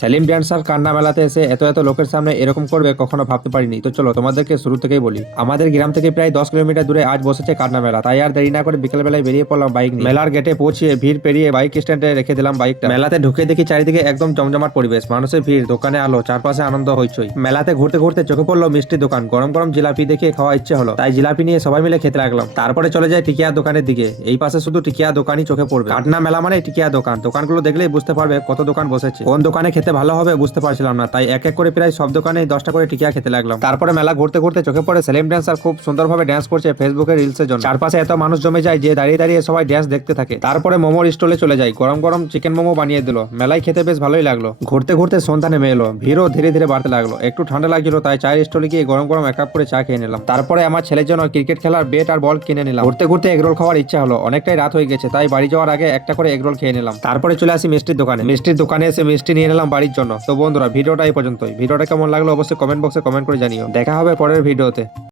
Selim dancer কান্না মেলাতে এসে এত এত লোকের সামনে এরকম করবে কখনো ভাবতে পারিনি। তো চলো তোমাদেরকে শুরু থেকেই বলি। আমাদের গ্রাম থেকে প্রায় 10 কিলোমিটার দূরে আজ বসেছে কান্না মেলা। তাই আর দেরি না করে বিকেল বেলায় বেরিয়ে পড়লাম বাইক নিয়ে। মেলার গেটে পৌঁছিয়ে ভিড় পেরিয়ে বাইক স্ট্যান্ডে রেখে দিলাম বাইকটা। মেলাতে ঢুকে দেখি চারিদিকে একদম জমজমাট পরিবেশ, মানুষের ভিড়, দোকানে আলো, চারপাশে আনন্দ হইচই। মেলাতে ঘুরতে ঘুরতে চোখে পড়লো মিষ্টি দোকান, গরম গরম জিলাপি দেখে খাওয়া ইচ্ছে হলো, তাই জিলাপি নিয়ে সবাই মিলে খেতে লাগলাম। তারপরে চলে যায় টিকিয়া দোকানের দিকে। এই পাশে শুধু টিকিয়া দোকানই চোখে পড়বে। কাটনা মেলা মানে টিকিয়া দোকান। দোকানগুলো দেখলেই বুঝতে পারবে কত দোকান বসেছে। কোন দোকানে খেতে ভালো হবে বুঝতে পারছিলাম না, তাই এক এক করে প্রায় সব দোকানে 10টা করে টিকিয়া খেতে লাগলাম। তারপরে মেলা ঘুরতে ঘুরতে চোখে পড়ে সেলিম ড্যান্সার খুব সুন্দরভাবে ড্যান্স করছে ফেসবুকে রিলসের জন্য। চারপাশে এত মানুষ জমে যায় যে দাঁড়িয়ে দাঁড়িয়ে সবাই ড্যান্স দেখতে থাকে। তারপরে মোমোর স্টলে চলে যায়, গরম গরম চিকেন মোমো বানিয়ে দিল। মেলায় খেতে বেশ ভালোই লাগলো। ঘুরতে ঘুরতে সন্ধ্যা নেমে এলো, ভিড়ও ধীরে ধীরে বাড়তে লাগলো। একটু ঠান্ডা লাগছিল, তাই চায়ের স্টলে গিয়ে গরম গরম 1 কাপ করে চা খেয়ে নিলাম। তারপরে আমার ছেলের জন্য ক্রিকেট খেলার ব্যাট আর বল কিনে নিলাম। ঘুরতে ঘুরতে এগরোল খাওয়ার ইচ্ছা হলো, অনেকটাই রাত হয়ে গেছে, তাই বাড়ি যাওয়ার আগে একটা করে এগরোল খেয়ে নিলাম। তারপরে চলে আসি মিষ্টির দোকানে। মিষ্টির দোকানে এসে মিষ্টি নিয়ে নিলাম বাড়ির জন্য। তো বন্ধুরা, ভিডিওটা এই পর্যন্তই। ভিডিওটা কেমন লাগলো অবশ্যই কমেন্ট বক্সে কমেন্ট করে জানিও। দেখা হবে পরের ভিডিওতে।